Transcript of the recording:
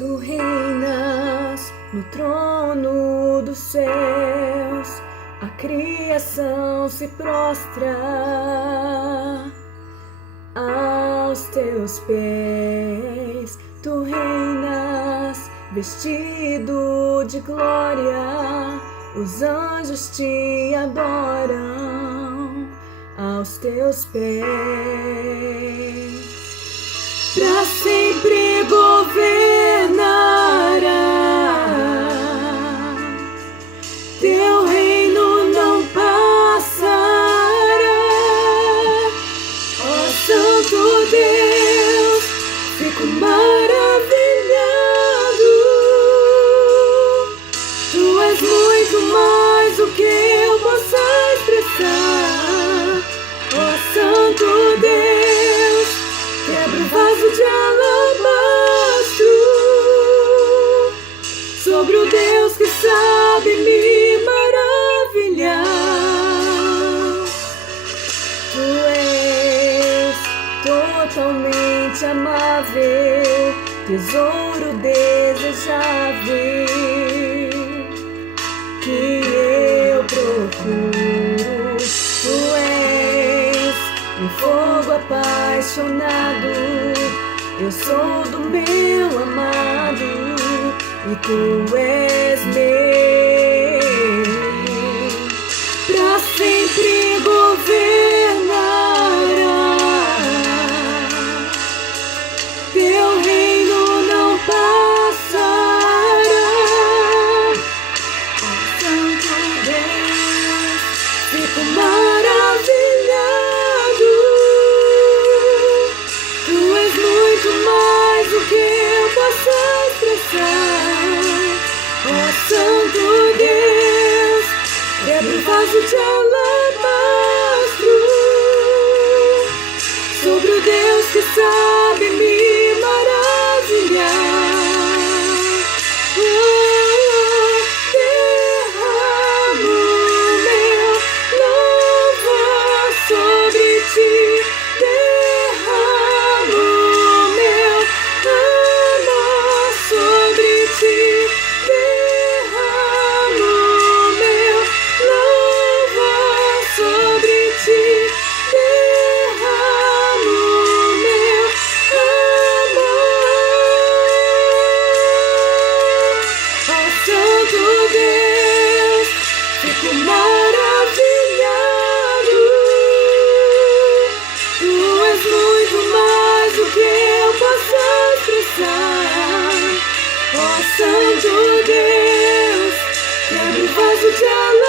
Tu reinas no trono dos céus, a criação se prostra aos teus pés. Tu reinas vestido de glória, os anjos te adoram aos teus pés. Pra sempre governará, teu reino não passará. Ó Santo Deus, fico maravilhado. Tu és muito mais do que eu possa expressar. Ó Santo Deus, quebra o vaso de alabastro sobre o Deus que sabe me maravilhar. Tu és totalmente amável, tesouro desejável que eu procuro. Tu és um fogo apaixonado, eu sou do meu amado e tu és meu. Pra sempre governará, teu reino não passará. Ó Santo Deus, fico maravilhado. Tu és muito mais do que eu possa expressar. Ó Santo Deus, quebra o vaso de alabastro sobre o Deus que sabe me maravilhar. Derramo meu louvor sobre ti, derramo meu amor sobre ti, derramo meu louvor sobre ti, derramo meu amor. Ó Santo Deus, fico maravilhado. Tu és muito mais do que eu possa expressar. Ó Santo Deus, quebra o vaso de alabastro